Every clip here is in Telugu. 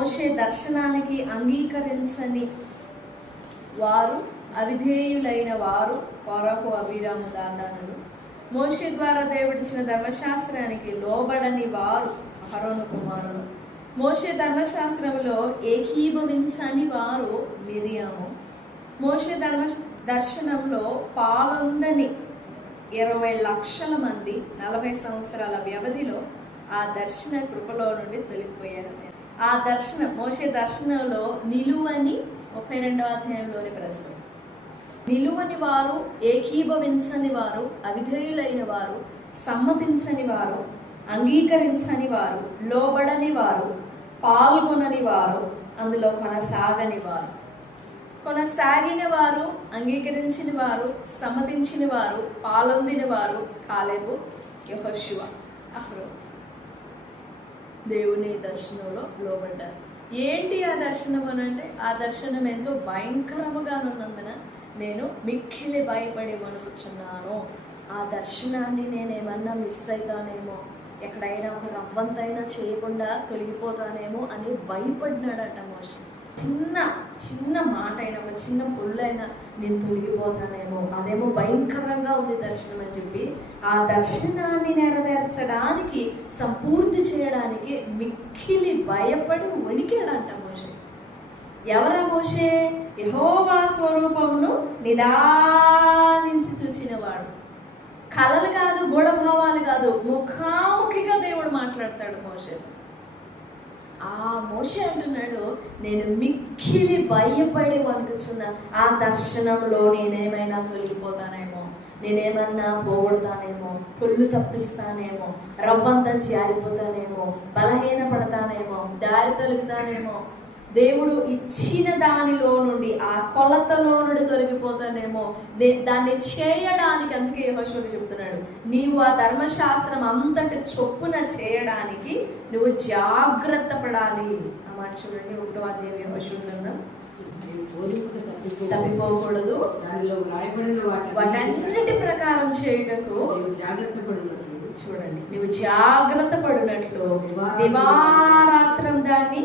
మోషే దర్శనానికి అంగీకరించని వారు, అవిధేయులైన వారు కొరకు అభిరాము దాతానులు, మోషే ద్వారా దేవుడిచ్చిన ధర్మశాస్త్రానికి లోబడని వారు అహరోను కుమారులు, మోషే ధర్మశాస్త్రంలో ఏకీభవించని వారు మిరియాము, మోషే దర్శనంలో పాలొందని 20 లక్షల మంది 40 సంవత్సరాల వ్యవధిలో ఆ దర్శన కృపలో నుండి తొలగిపోయారు. ఆ దర్శనం, మోషే దర్శనంలో నిలువని 32వ అధ్యాయంలోని ప్రశ్న, నిలువని వారు, ఏకీభవించని వారు, అవిధేయులైన వారు, సమ్మతించని వారు, అంగీకరించని వారు, లోబడని వారు, పాల్గొనని వారు, అందులో కొనసాగని వారు. కొనసాగిన వారు, అంగీకరించిన వారు, సమ్మతించిన వారు, పాలొందిన వారు కాలేబు, యెహోషువ, అహరోను. దేవుని దర్శనంలో లోబడ్డారు. ఏంటి ఆ దర్శనం అని అంటే, ఆ దర్శనం ఎంతో భయంకరముగా ఉన్నందున నేను మిక్కిలి భయపడి వణుకుచున్నాను. ఆ దర్శనాన్ని నేనేమన్నా మిస్ అవుతానేమో, ఎక్కడైనా ఒక రవ్వంతైనా చేయకుండా తొలగిపోతానేమో అని భయపడినాడట మోషే. చిన్న మాట అయినా, ఒక చిన్న పొల్లైనా నేను తొలగిపోతానేమో, అదేమో భయంకరంగా ఉంది దర్శనం అని చెప్పి ఆ దర్శనాన్ని నెరవేర్చడానికి, సంపూర్తి చేయడానికి మిక్కిలి భయపడి వణికాడంట మోషే. ఎవరా మోషే? యెహోవా స్వరూపమును నిదానించి చూచినవాడు. కలలు కాదు, గూఢభావాలు కాదు, ముఖాముఖిగా దేవుడు మాట్లాడతాడు మోషేతో. ఆ మోషే అంటున్నాడు, నేను మిక్కిలి భయపడి వణుకుచున్నా. ఆ దర్శనంలో నేనేమైనా తొలగిపోతానేమో, నేనేమన్నా పోగొడతానేమో, పొల్లు తప్పిస్తానేమో, రవ్వంతా జారిపోతానేమో, బలహీన పడతానేమో, దారి తొలుగుతానేమో, దేవుడు ఇచ్చిన దానిలో నుండి, ఆ కొలతలో నుండి తొలగిపోతానేమో, దాన్ని చేయడానికి. అందుకే యెహోషువకు చెప్తున్నాడు, నీవు ఆ ధర్మశాస్త్రం అంతటి చొప్పున చేయడానికి నువ్వు జాగ్రత్త పడాలి. ఆ మాట చూడండి, 1వ అధ్యాయం యెహోషువ గ్రంథం. తప్పిపోకూడదు, వాటన్నిటి ప్రకారం చేయుటకు చూడండి, నువ్వు జాగ్రత్త పడినట్లు దివారాత్రం దాన్ని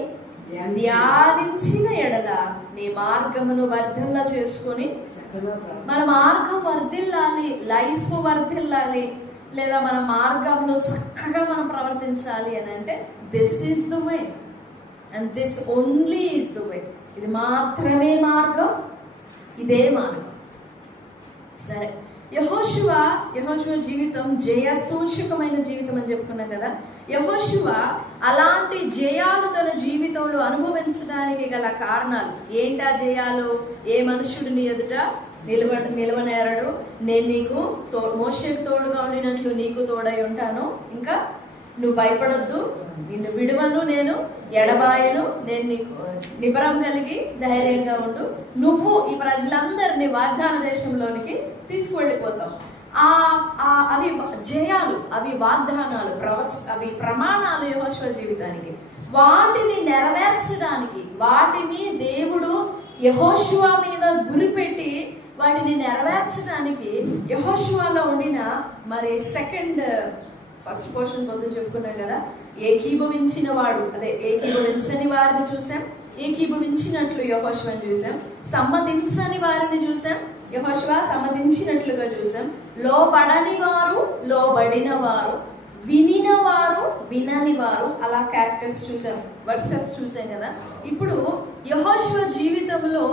ధ్యానించిన ఎడల నీ మార్గమును వర్ధిల్ల చేసుకొని, మన మార్గం వర్ధిల్లాలి, లైఫ్ వర్ధిల్లాలి, లేదా మన మార్గంలో చక్కగా మనం ప్రవర్తించాలి అని అంటే this is the way and this only is the way. ఇది మాత్రమే మార్గం, ఇదే మార్గం. సరే, యెహోషువ జీవితం జయ సూచకమైన జీవితం అని చెప్పుకున్నాం కదా. యెహోషువ అలాంటి జయాలు తన జీవితంలో అనుభవించడానికి గల కారణాలు ఏంటా జయాలు? ఏ మనుషుడిని ఎదుట నిలవనేరడు, నేను నీకు మోషేకు తోడుగా ఉండినట్లు నీకు తోడై ఉంటాను, ఇంకా నువ్వు భయపడొద్దు, నిన్ను విడువను, నేను ఎడబాయను, నేను నీకు నిబరం కలిగి ధైర్యంగా ఉండు, నువ్వు ఈ ప్రజలందరినీ వాగ్దాన దేశంలోనికి తీసుకువెళ్ళిపోతావు. అవి జయాలు, అవి వాగ్దానాలు, అవి ప్రమాణాలు యెహోషువ జీవితానికి. వాటిని నెరవేర్చడానికి, వాటిని దేవుడు యెహోషువ మీద గురిపెట్టి వాటిని నెరవేర్చడానికి యెహోషువలో ఉండిన మరి ఫస్ట్ పోర్షన్ పొద్దు చెప్పుకున్నాం కదా, ఏకీభవించిన వాడు, అదే ఏకీభవించని వారిని చూసాం, ఏకీభవించినట్లు యెహోషువని చూసాం, సమ్మతించని వారిని చూసాం, యెహోషువ సమ్మతించినట్లుగా చూసాం, లోబడని వారు, లోబడిన వారు, వినిన వారు, వినని వారు, అలా క్యారెక్టర్స్ చూసాం, వర్సెస్ చూసాం కదా. ఇప్పుడు యెహోషువ జీవితంలో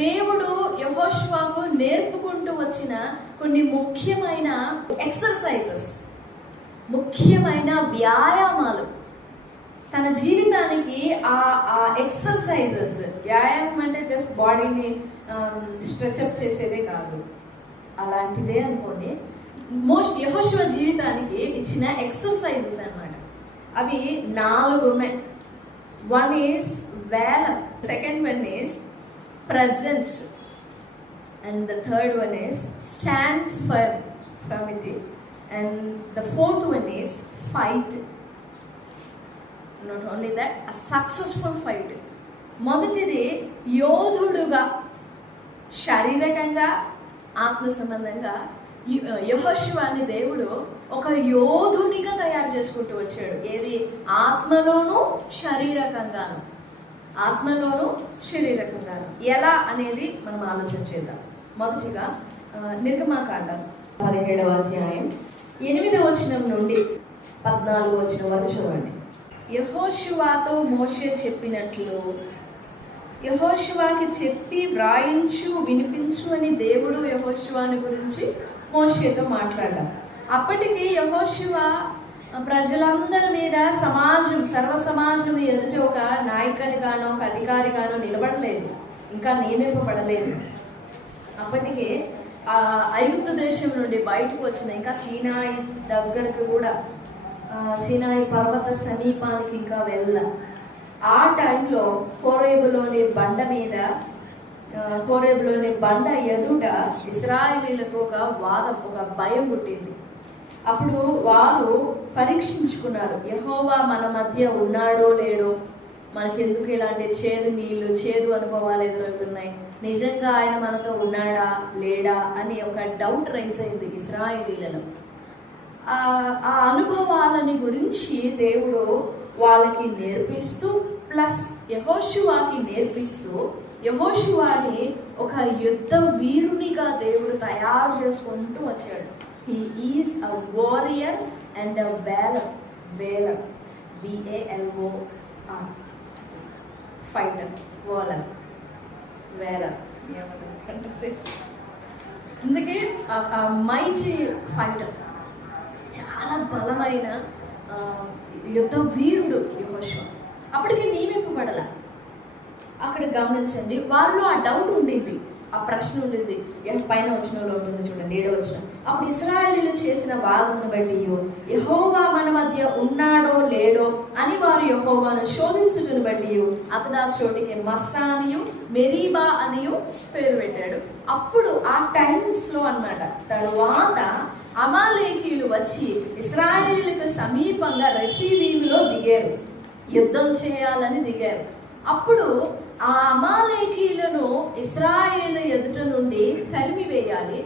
దేవుడు యెహోషువకు నేర్పుకుంటూ వచ్చిన కొన్ని ముఖ్యమైన ఎక్సర్సైజెస్, ముఖ్యమైన వ్యాయామాలు, తన జీవితానికి ఆ ఎక్సర్సైజెస్, వ్యాయామం అంటే జస్ట్ బాడీని స్ట్రెచ్అప్ చేసేదే కాదు, అలాంటిదే అనుకోండి. యెహోషువ జీవితానికి ఇచ్చిన ఎక్సర్సైజెస్ అన్నమాట. అవి 4 ఉన్నాయి. 1 is valor, second one is presence, and the third one is stand firmity, and the fourth one is fight. Not only that, a successful fight. మొదటిది యోధుడుగా, శారీరకంగా, ఆత్మ సంబంధంగా యెహోషువని దేవుడు ఒక యోధునిగా తయారు చేసుకుంటూ వచ్చాడు. ఏది? ఆత్మలోను, శారీరకంగాను. ఆత్మలోను శరీరకంగాను. ఎలా అనేది మనం ఆలోచన చేద్దాం. మొదటిగా నిర్గమాకాండం 17వ అధ్యాయం 8వ వచనం నుండి 14వ వచనం వరకు చదవండి. యెహోషువతో మోషే చెప్పినట్లు యెహోషువకి చెప్పి వ్రాయించు వినిపించు అని దేవుడు యెహోషువని గురించి మోషేతో మాట్లాడారు. అప్పటికి యెహోషువ ప్రజలందరి మీద సర్వ సమాజం ఎదుట ఒక నాయకునిగానో ఒక అధికారిగానో నిలబడలేదు, ఇంకా నియమింపబడలేదు. అప్పటికే ఐగుప్తు దేశం నుండి బయటకు వచ్చిన, ఇంకా సీనాయి దగ్గరకు కూడా, సీనాయి పర్వత సమీపానికి ఇంకా వెళ్ళ, ఆ టైంలో హోరేబులోని బండ ఎదుట ఇశ్రాయేలీలకు ఒక వాదం, ఒక భయం పుట్టింది. అప్పుడు వారు పరీక్షించుకున్నారు, యెహోవా మన మధ్య ఉన్నాడో లేడో, మనకెందుకు ఇలాంటి చేదు అనుభవాలు ఎదురవుతున్నాయి, నిజంగా ఆయన మనతో ఉన్నాడా లేడా అని ఒక డౌట్ రైజ్ అయింది ఇశ్రాయేలీలలో. ఆ అనుభవాలని గురించి దేవుడు వాళ్ళకి నేర్పిస్తూ, ప్లస్ యెహోషువకి నేర్పిస్తూ, యెహోషువని ఒక యుద్ధ వీరునిగా దేవుడు తయారు చేసుకుంటూ వచ్చాడు. He is a warrior and a valor. VALOR, fighter, valor. అందుకే మైటీ ఫైటర్, చాలా బలమైన యుద్ధ వీరుడు యెహోషువ. అప్పటికి నియమింపబడాల. అక్కడ గమనించండి, వారిలో ఆ డౌట్ ఉండింది, ఆ ప్రశ్న ఉండింది. పైన వచనంలో ఉంటుంది చూడండి, 7వ వచనం. అప్పుడు ఇశ్రాయేలీయులు చేసిన వాదమును బట్టి యెహోవా మన మధ్య ఉన్నాడో లేడో అని వారు యెహోవాను శోధించుటను బట్టి అతడు ఆ చోటికి మస్సా అనియు మెరీబా అనియు పేరు పెట్టాడు. అప్పుడు ఆ టైమ్స్లో అన్నమాట, తరువాత అమాలేకీయులు వచ్చి ఇశ్రాయేలీయులకు సమీపంగా రెఫీదీములో దిగారు, యుద్ధం చేయాలని దిగారు. అప్పుడు ఆ అమాలేకీయులను ఇశ్రాయేలు ఎదుట నుండి తరిమివేయాలి.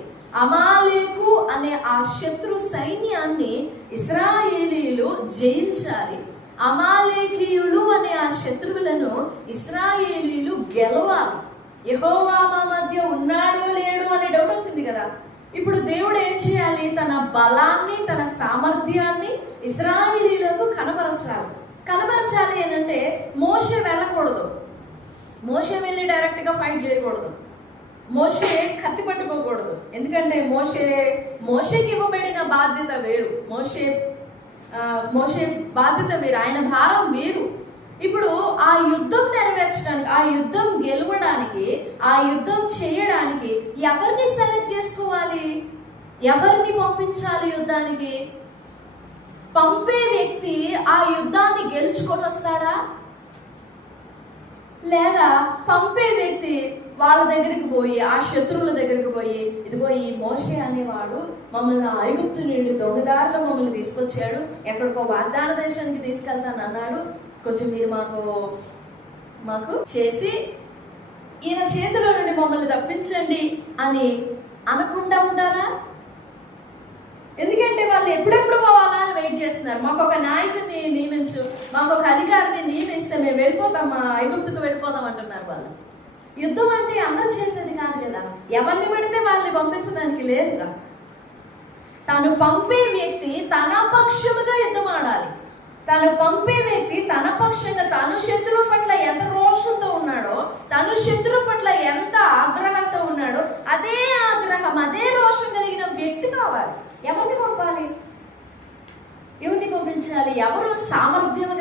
అమాలేకు అనే ఆ శత్రు సైన్యాన్ని ఇశ్రాయేలీయులు జయించాలి. అమాలేకీయులు అనే ఆ శత్రువులను ఇశ్రాయేలీయులు గెలవాలి. యెహోవా మా మధ్య ఉన్నాడో లేడో అనే డౌట్ వచ్చింది కదా. ఇప్పుడు దేవుడు ఏం చేయాలి? తన బలాన్ని, తన సామర్థ్యాన్ని ఇశ్రాయేలీయులకు కనబరచాలి అంటే మోషే వెళ్ళకూడదు, మోషే వెళ్ళి డైరెక్ట్గా ఫైట్ చేయకూడదు, మోషే కత్తి పట్టుకోకూడదు. ఎందుకంటే మోషేకి ఇవ్వబడిన బాధ్యత వేరు, మోషే బాధ్యత వేరు, ఆయన భారం వేరు. ఇప్పుడు ఆ యుద్ధం నెరవేర్చడానికి, ఆ యుద్ధం గెలవడానికి, ఆ యుద్ధం చేయడానికి ఎవరిని సెలెక్ట్ చేసుకోవాలి? ఎవరిని పంపించాలి యుద్ధానికి? పంపే వ్యక్తి ఆ యుద్ధాన్ని గెలుచుకొని వస్తాడా, లేదా పంపే వ్యక్తి వాళ్ళ దగ్గరికి పోయి, ఆ శత్రువుల దగ్గరికి పోయి, ఇదిగో ఈ మోషే అనేవాడు మమ్మల్ని ఐగుప్తు నుండి దొంగదారిలో మమ్మల్ని తీసుకొచ్చాడు, ఎక్కడికో వాగ్దాన దేశానికి తీసుకెళ్తాను అన్నాడు, కొంచెం మీరు మాకు చేసి ఈయన చేతిలో నుండి మమ్మల్ని తప్పించండి అని అనకుండా ఉంటారా? ఎందుకంటే వాళ్ళు ఎప్పుడెప్పుడు పోవాలా అని వెయిట్ చేస్తున్నారు. మాకు ఒక నాయకుడిని నియమించు, మాకు ఒక అధికారిని నియమిస్తే మేము వెళ్ళిపోతాం, మా ఐగుప్తుకు వెళ్ళిపోతాం అంటున్నారు వాళ్ళు. యుద్ధం అంటే అందరూ చేసేది కాదు కదా, ఎవరిని పడితే వాళ్ళని పంపించడానికి లేదుగా. తను పంపే వ్యక్తి తన పక్షముగా యుద్ధం ఆడాలి. తను పంపే వ్యక్తి తన పక్షంగా, తను శత్రువు పట్ల ఎంత రోషంతో ఉన్నాడో, తను శత్రువు పట్ల ఎంత ఆగ్రహంతో ఉన్నాడో, అదే ఆగ్రహం, అదే రోషం కలిగిన వ్యక్తి కావాలి. ఎవరిని పంపాలి? ఎవరిని పంపించాలి? ఎవరు సామర్థ్యం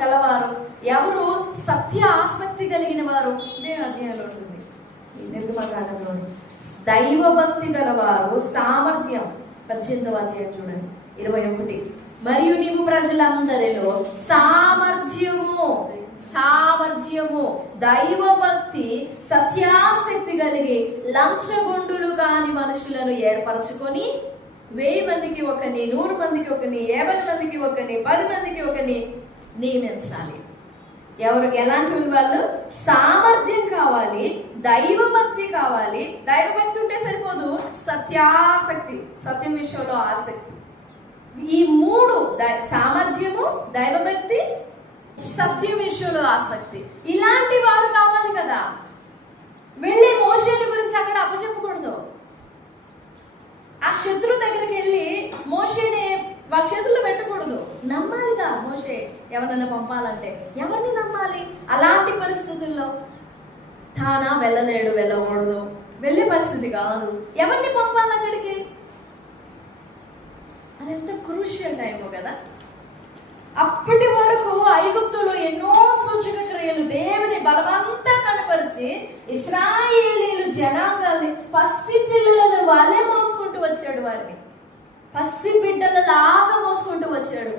గలవారు, ఎవరు సత్య ఆసక్తి కలిగిన వారు? ఇదే అధ్యాయంలో ఉంటుంది, నిర్గమకాండంలో. దైవభక్తి గలవారు, సామర్థ్యం. 18వ అధ్యాయం చూడండి, 21. మరియు నీవు ప్రజలందరిలో సామర్థ్యము, దైవభక్తి, సత్యాసక్తి కలిగి లంచగొండులు కాని మనుషులను ఏర్పరచుకొని 1000 మందికి ఒకని, 100 మందికి ఒకని, 50 మందికి ఒకని, 10 మందికి ఒకని నియమించాలి. ఎలాంటి వాళ్ళు? సామర్థ్యం కావాలి, దైవభక్తి కావాలి. దైవభక్తి ఉంటే సరిపోదు, సత్యాసక్తి, సత్యం విషయంలో ఆసక్తి. ఈ 3, సామర్థ్యము, దైవభక్తి, సత్య విషయంలో ఆసక్తి. ఇలాంటి వారు కావాలి కదా. వెళ్ళి మోషేని గురించి అక్కడ అప్పచెప్పకూడదు. ఆ శత్రు దగ్గరికి వెళ్ళి మోషేని వాళ్ళ చేతుల్లో పెట్టకూడదు. నమ్మాలిగా మోషే ఎవరైనా పంపాలంటే ఎవరిని నమ్మాలి? అలాంటి పరిస్థితుల్లో తానా వెళ్ళలేడు, వెళ్ళకూడదు, వెళ్ళే పరిస్థితి కాదు. ఎవరిని పంపాలి అక్కడికి? అది ఎంత క్రూషియల్ టైమో కదా. అప్పటి వరకు ఐగుప్తులో ఎన్నో సూచక క్రియలు దేవుని బలవంతా కనపరిచి ఇశ్రాయేలీలు జనాంగాల్ని పసిపిల్లలను వాళ్ళే మోసుకుంటూ వచ్చాడు. వారిని పసిబిడ్డలలాగా మోసుకుంటూ వచ్చాడు.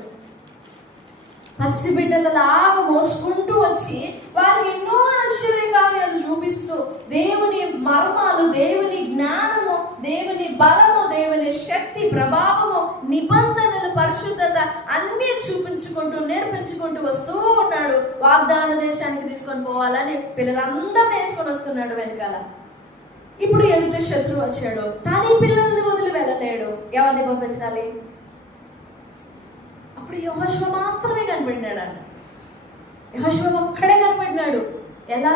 పసిబిడ్డలలాగా మోసుకుంటూ వచ్చి వారికి ఎన్నో ఆశ్చర్యకార్యాలు చూపిస్తూ దేవుని మర్మాలు, దేవుని జ్ఞానము, దేవుని బలము, దేవుని శక్తి, ప్రభావము, నిబంధనలు, పరిశుద్ధత అన్నీ చూపించుకుంటూ నేర్పించుకుంటూ వస్తూ ఉన్నాడు. వాగ్దాన దేశానికి తీసుకొని పోవాలని పిల్లలందరినీ వేసుకొని వస్తున్నాడు వెనకాల. ఇప్పుడు ఎదుట శత్రువు వచ్చాడు. తాను పిల్లల్ని వదిలి వెళ్ళలేడు. ఎవరిని పంపించాలి? అప్పుడు యెహోషువ మాత్రమే కనపడినాడు అంట. యెహోషువ ఒక్కడే కనపడినాడు. ఎలా?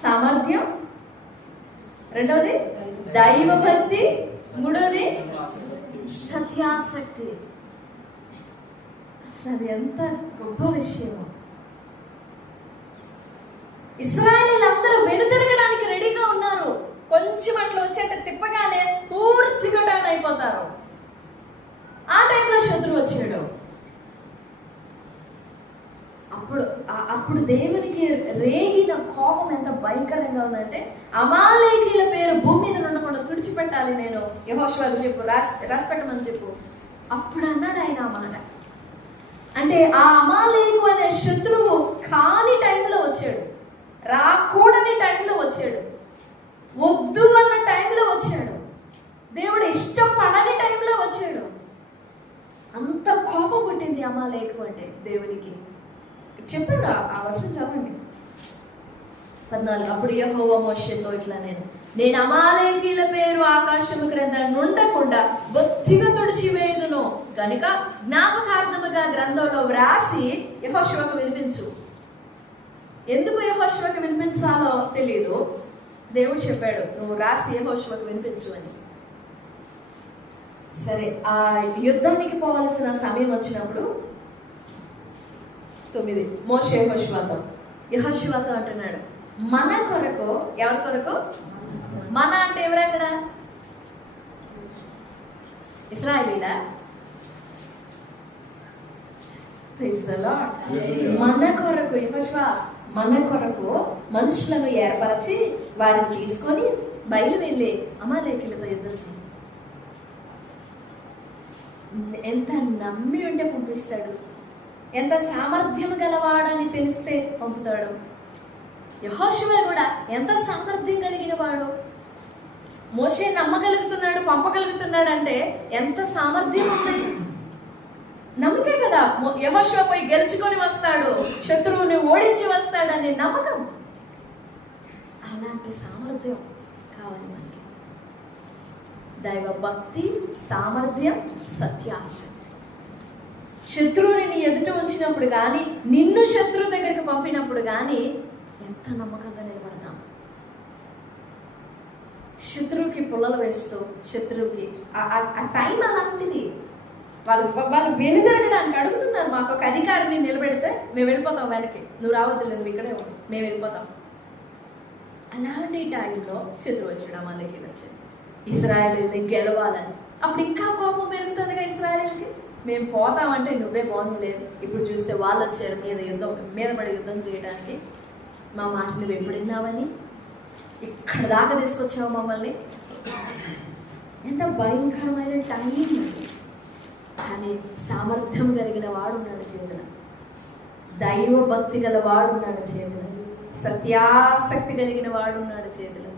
సామర్థ్యం, రెండవది దైవభక్తి, మూడవది సత్యాసక్తి. అసలు అది ఎంత గొప్ప విషయం. ఇశ్రాయేలీలందరూ వెనుతిరగడానికి రెడీగా ఉన్నారు. కొంచెం అట్లా వచ్చేట తిప్పగానే పూర్తిగా టర్న్ అయిపోతారు. ఆ టైంలో శత్రువు వచ్చాడు. అప్పుడు దేవునికి రేగిన కోపం ఎంత భయంకరంగా ఉందంటే, అమాలేకీల పేరు భూమి మీద ఉండకుండా తుడిచిపెట్టాలి నేను, యెహోషువకు చెప్పు, రాసి పెట్టమని చెప్పు. అప్పుడు అన్నాడు ఆయన ఆ మాట. అంటే ఆ అమాలేకు అనే శత్రువు కాని టైంలో వచ్చాడు, రాకూడని టైంలో వచ్చాడు, వద్దు అన్న టైంలో వచ్చాడు, దేవుడు ఇష్టపడని టైంలో వచ్చాడు. అంత కోపం పుట్టింది అమాలేకు అంటే దేవునికి. చెప్పండి ఆ వచనం చదవండి. 14. అప్పుడు యెహోవా మోషేతో ఇట్లా, నేను అమాలేకీల పేరు ఆకాశము క్రింద నుండకుండా బొత్తిగా తుడిచివేయుదును కనుక జ్ఞాపకార్థముగా గ్రంథంలో వ్రాసి యెహోషువకు వినిపించు. ఎందుకు యెహోషువకు వినిపించాలో తెలియదు. దేవుడు చెప్పాడు, నువ్వు రాసి యెహోషువకు వినిపించు అని. సరే, ఆ యుద్ధానికి పోవాల్సిన సమయం వచ్చినప్పుడు 9 మోషే యెహోషువతో అంటున్నాడు, మన కొరకు, ఎవరి కొరకు? మన అంటే ఎవరు అక్కడ? ఇశ్రాయేలీలా? మన కొరకు యెహోషువ మన కొరకు మనుషులను ఏర్పరచి వారిని తీసుకొని బయలు వెళ్ళి అమాలేకీలతో యుద్ధం చేయి. ఎంత నమ్మి ఉంటే పంపిస్తాడు, ఎంత సామర్థ్యం గలవాడని తెలిస్తే పంపుతాడు. యెహోషువ కూడా ఎంత సామర్థ్యం కలిగిన వాడు. మోషే నమ్మగలుగుతున్నాడు, పంపగలుగుతున్నాడు అంటే ఎంత సామర్థ్యం ఉంది. నమ్మకే కదా యెహోషువ పోయి గెలుచుకొని వస్తాడు, శత్రువుని ఓడించి వస్తాడనే నమ్మకం. అలాంటి సామర్థ్యం కావాలి మనకి. దైవ భక్తి, సామర్థ్యం, సత్యాశక్తి. శత్రువుని నీ ఎదుట ఉంచినప్పుడు కానీ, నిన్ను శత్రువు దగ్గరికి పంపినప్పుడు కానీ ఎంత నమ్మకంగా నిలబడతాం. శత్రువుకి పుల్లలు వేస్తూ, శత్రువుకి ఆ టైం అలాంటిది. వాళ్ళు వెనుదిరగడానికి అడుగుతున్నారు. మాకు ఒక అధికారిని నిలబెడితే మేము వెళ్ళిపోతాం వెనక్కి, నువ్వు రావద్దు, నువ్వు ఇక్కడే మేము వెళ్ళిపోతాం. అలాంటి టైంలో శత్రువు వచ్చాడు, అమాలేకీయులు వచ్చాడు. ఇశ్రాయేలీని గెలవాలని. అప్పుడు ఇంకా కోపం పెరుగుతుందిగా ఇశ్రాయేలీలకి. మేము పోతామంటే నువ్వే బాగుండలేదు, ఇప్పుడు చూస్తే వాళ్ళు వచ్చారు మీద పడి యుద్ధం చేయడానికి. మా మాట నువ్వు ఎప్పుడు విన్నావని ఇక్కడ దాకా తీసుకొచ్చావు మమ్మల్ని. ఎంత భయంకరమైన టైం. కానీ సామర్థ్యం కలిగిన వాడు ఉన్నాడు చేతుల, దైవ భక్తి గల వాడు ఉన్నాడు చేతుల, సత్యాసక్తి కలిగిన వాడు ఉన్నాడు చేతులు.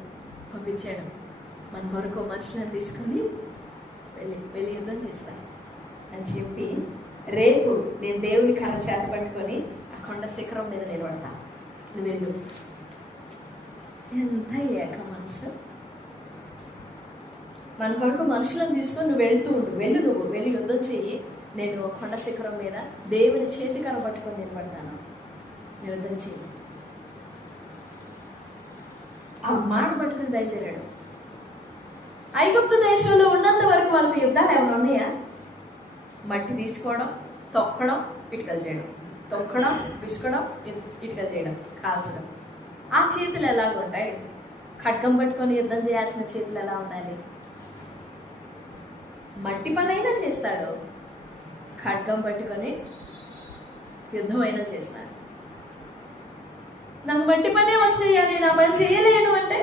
పంపించాడు మన కొరకు మనుషులను తీసుకుని వెళ్ళి యుద్ధం చేస్తా అని చెప్పి, రేపు నేను దేవుని కర్ర చేత పట్టుకొని ఆ కొండ శిఖరం మీద నిలబడతా, నువ్వు వెళ్ళు. ఎంత ఏక మనసు. మన కొరకు మనుషులను తీసుకొని నువ్వు వెళ్తూ ఉండు, నువ్వు వెళ్ళి యుద్ధం చెయ్యి, నేను కొండ శిఖరం మీద దేవుని చేతి కర్ర పట్టుకొని నిలబడతాను. యుద్ధం చేయి. ఆ మాట పట్టుకుని బయలుదేరాడు. ఐగుప్తు దేశంలో ఉన్నంత వరకు వాళ్ళకి యుద్ధాలు ఏమైనా ఉన్నాయా? మట్టి తీసుకోవడం, తొక్కడం, ఇటుకలు చేయడం, తొక్కడం, విసుకడం, ఇటుకలు చేయడం, కాల్చడం. ఆ చేతులు ఎలాగ ఉంటాయి? ఖడ్గం పట్టుకొని యుద్ధం చేయాల్సిన చేతులు ఎలా ఉండాలి? మట్టి పనైనా చేస్తాడు, ఖడ్గం పట్టుకొని యుద్ధం అయినా చేస్తాడు. నాకు మట్టి పనే వచ్చేయ్యా, నేను ఆ పని చేయలేను అంటే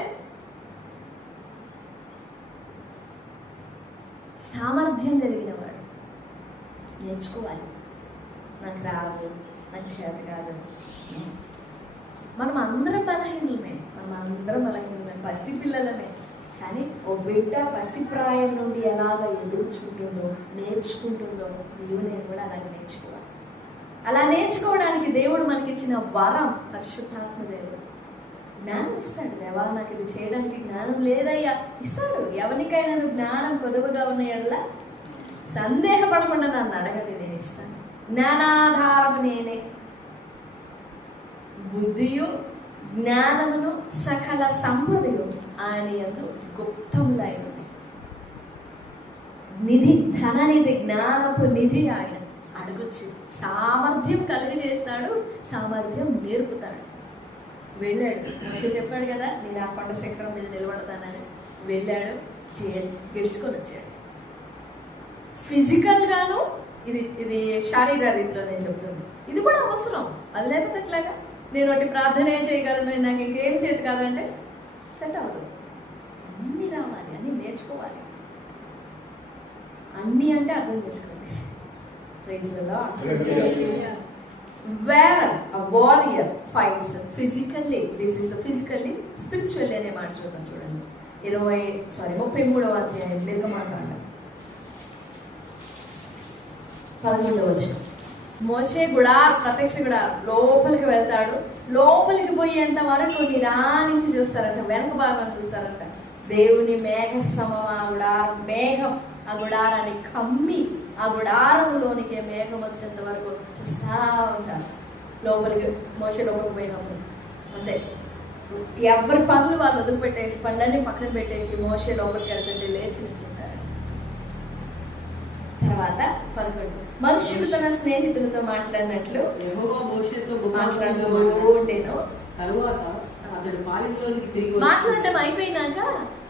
సామర్థ్యం కలిగిన వాడు నేర్చుకోవాలి. నాకు రాదు, నాకు చేత కాదు. మనం అందరం బలహీనమే, పసిపిల్లలమే. కానీ ఓ బిడ్డ పసిప్రాయం నుండి ఎలాగ ఎదుర్చుంటుందో, నేర్చుకుంటుందో, నీవు నేను కూడా అలాగే నేర్చుకోవాలి. అలా నేర్చుకోవడానికి దేవుడు మనకిచ్చిన వరం పరిశుద్ధాత్మ దేవుడు. జ్ఞానం ఇస్తాడు. దేవా, నాకు ఇది చేయడానికి జ్ఞానం లేదయ్యా, ఇస్తాడు. ఎవరికైనా జ్ఞానం కొదువుగా ఉన్నాయల్లా సందేహపడకుండా నన్ను అడగండి, నేను ఇస్తాను. జ్ఞానాధారం నేనే. బుద్ధియు జ్ఞానమును సకల సంపదలు ఆయన యందు గుప్తములై ఉన్నాయి. నిధి, ధననిధి, జ్ఞానపు నిధి ఆయన. అడగొచ్చు. సామర్థ్యం కలిగజేస్తాడు, సామర్థ్యం నేర్పుతాడు. వెళ్ళాడు. మనిషి చెప్పాడు కదా, నేను ఆ కొండ శిఖరం మీద నిలబడతానని. వెళ్ళాడు, గెలుచుకొని వచ్చాడు. ఫిజికల్గాను ఇది శారీరక రీతిలో నేను చెప్తుంది. ఇది కూడా అవసరం. అది లేకపోతే ఎట్లాగా? నేను ఒకటి ప్రార్థనే చేయగలను, నాకు ఇంకేం చేతి కాదంటే సెట్ అవ్వదు. అన్నీ రావాలి, అన్నీ నేర్చుకోవాలి. అన్నీ అంటే అర్థం చేసుకోండి. Praise the lord. Where a warrior fights physically, this is the physically, spiritually అనే మాట చూద్దాం. చూడండి 33వ అధ్యాయం నిర్గమాకాండ 11వ వచనం. మోషే గుడార్, ప్రత్యక్ష గుడార్ లోపలికి వెళ్తాడు. లోపలికి పోయేంత వరకు నిరానించి చూస్తారంట, వెనక భాగం చూస్తారంట. దేవుని మేఘస్తంభం, ఆ గుడారం మేఘం ఆ గుడారాన్ని కమ్మి ఆ గుడారంలోనికి మేఘం వచ్చేంత వరకు చూస్తూ ఉంటారు. లోపలికి మోషే లోపలికి పోయినప్పుడు అంతే, ఎవరి పనులు వాళ్ళు వదిలిపెట్టేసి, పనులన్నీ పక్కన పెట్టేసి మోషే లోపలికి వెళ్తుంటే లేచి నిల్చుంటారు. తర్వాత 11, మనుషుడు తన స్నేహితులతో మాట్లాడినట్లు మాట్లాడుతూ మాట్లాడటం అయిపోయినాక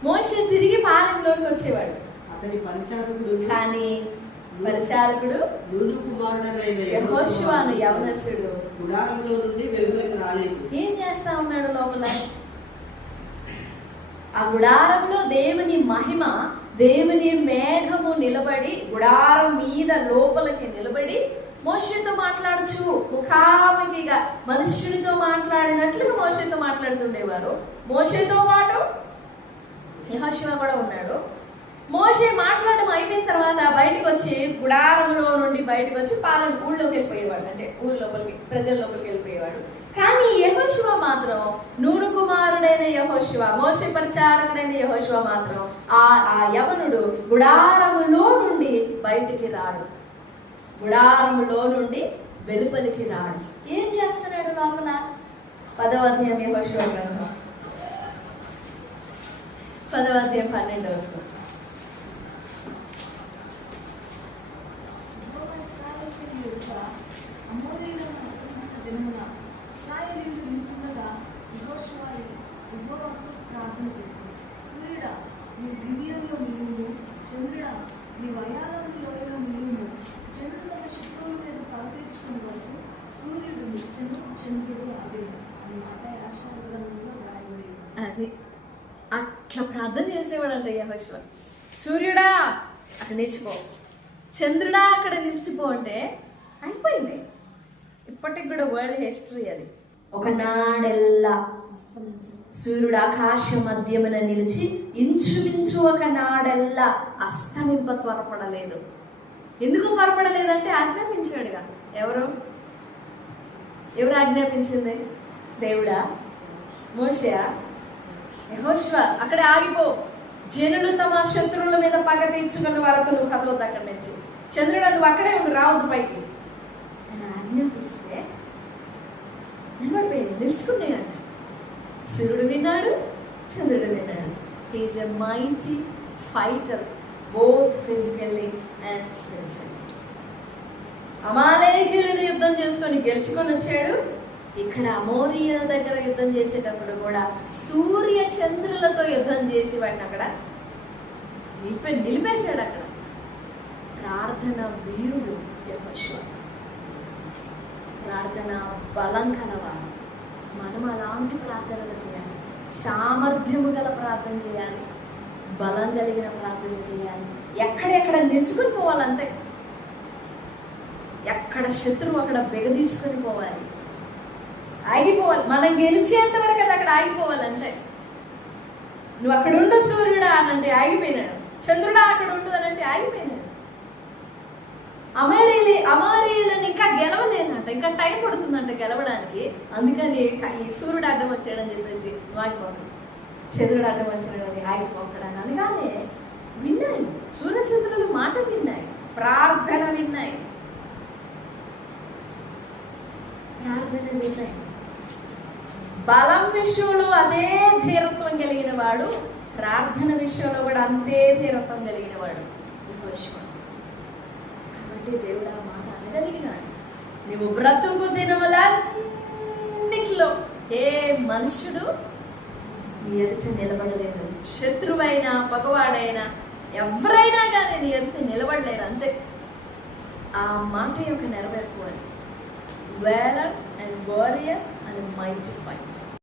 మోషే తిరిగి పాలెంలోకి వచ్చేవాడు. కానీ పరిచారకుడు యెహోషువను యవనస్తుడు ఏం చేస్తా ఉన్నాడు లోపల? ఆ గుడారంలో దేవుని మహిమ, దేవుని మేఘము నిలబడి గుడారం మీద లోపలికి నిలబడి మోషేతో మాట్లాడుచు ముఖాముఖిగా మనుష్యునితో మాట్లాడినట్లుగా మోషేతో మాట్లాడుతుండేవారు. మోషేతో పాటు యెహోషువ కూడా ఉన్నాడు. మోషే మాట్లాడడం అయిపోయిన తర్వాత బయటకు వచ్చి గుడారంలో నుండి బయటకు వచ్చి ఊళ్ళోకి వెళ్ళిపోయేవాడు, అంటే ఊరి లోపలికి, ప్రజల లోపలికి వెళ్ళిపోయేవాడు. కానీ యెహోషువ మాత్రం, నూను కుమారుడైన యెహోషువ, మోషే పరిచారకుడైన యెహోషువ మాత్రం ఆ యవనుడు గుడారములో నుండి బయటికి రాడు, గుడారములో నుండి వెలుపలికి రాడు. ఏం చేస్తున్నాడు లోపల? 10వ అధ్యాయం యెహోషువ గ్రంథం 10వ అధ్యాయం 12వ వచనం. ప్రార్థన చేసి, సూర్యుడా నీ దివ్యంలో నిలువును, చంద్రుడా నీ వయాలలో నిలువును, చంద్రుల శత్రువుల మీద తలతీర్చుకునే వరకు సూర్యుడు నిత్యము, చంద్రుడు అవేను అని మాట యాషారు గ్రంథంలో రాయబడింది. అది అట్లా ప్రార్థన చేసేవాడంట యెహోషువ. సూర్యుడా అక్కడ నిలిచిపో, చంద్రుడా అక్కడ నిలిచిపో అంటే అయిపోయింది. ఇప్పటికి కూడా వరల్డ్ హిస్టరీ అది. ఒకనాడెల్లా సూర్యుడు ఆకాశ మధ్యమున నిలిచి ఇంచుమించు ఒకనాడెల్లా అస్తమింప త్వరపడలేదు. ఎందుకు త్వరపడలేదంటే ఆజ్ఞాపించాడుగా. ఎవరు ఆజ్ఞాపించింది? దేవుడా? మోషేయా? యెహోషువ? అక్కడే ఆగిపో, జనులు తమ శత్రువుల మీద పగ తీర్చుకున్న వరకు నువ్వు కదలొద్దు అక్కడి నుంచి. చంద్రుడు నువ్వు అక్కడే ఉండు, రావద్దు పైకి అని ఆజ్ఞాపిస్తే నిలబడిపోయాయి, నిలుచుకున్నాయంట. సూర్యుడు విన్నాడు, చంద్రుడు విన్నాడు. He's a mighty fighter both physically and spiritually. అమాలేకీయులను యుద్ధం చేసుకొని గెలుచుకొని వచ్చాడు. ఇక్కడ అమోరియా దగ్గర యుద్ధం చేసేటప్పుడు కూడా సూర్య చంద్రులతో యుద్ధం చేసి వాడిని అక్కడ నిలిపేశాడు. అక్కడ ప్రార్థన వీరుడు యెహోషువ, ప్రార్థన బలం కలవాడు. మనం అలాంటి ప్రార్థనలు చేయాలి, సామర్థ్యము గల ప్రార్థన చేయాలి, బలం కలిగిన ప్రార్థన చేయాలి. ఎక్కడెక్కడ నిలుచుకొని పోవాలంతే, ఎక్కడ శత్రువు అక్కడ బెగదీసుకొని పోవాలి, ఆగిపోవాలి. మనం గెలిచేంత వరకు అది అక్కడ ఆగిపోవాలి అంతే. నువ్వు అక్కడ ఉండు సూర్యుడా అనంటే ఆగిపోయినాడు, చంద్రుడా అక్కడ ఉండు అనంటే ఆగిపోయినాడు. అమారీయులను ఇంకా గెలవలేదంట, ఇంకా టైం పడుతుందంట గెలవడానికి. అందుకని ఈ సూర్యుడు అడ్డం వచ్చాడని చెప్పేసి ఆగిపోతాడు, చంద్రుడు అడ్డం వచ్చాడని ఆగిపోతాడు. అనగానే విన్నాయి, సూర్యచంద్రులు మాట విన్నాయి, ప్రార్థన విన్నాయి, ప్రార్థన విన్నాయి. బలం విషయంలో అదే ధీరత్వం కలిగిన వాడు, ప్రార్థన విషయంలో కూడా అంతే ధీరత్వం కలిగిన వాడు యెహోషువ. కాబట్టి దేవుడు ఆ మాట అనగలిగినాడు. నువ్వు బ్రతుకు దినములన్నిటిలో ఏ మనుషుడు నీ ఎదుట నిలబడలేరు. శత్రువైనా పగవాడైనా ఎవరైనా కానీ నీ ఎదుట నిలబడలేరు అంతే. ఆ మాట యొక్క నెరవేర్పు అని. Valor and warrior and a mighty fighter.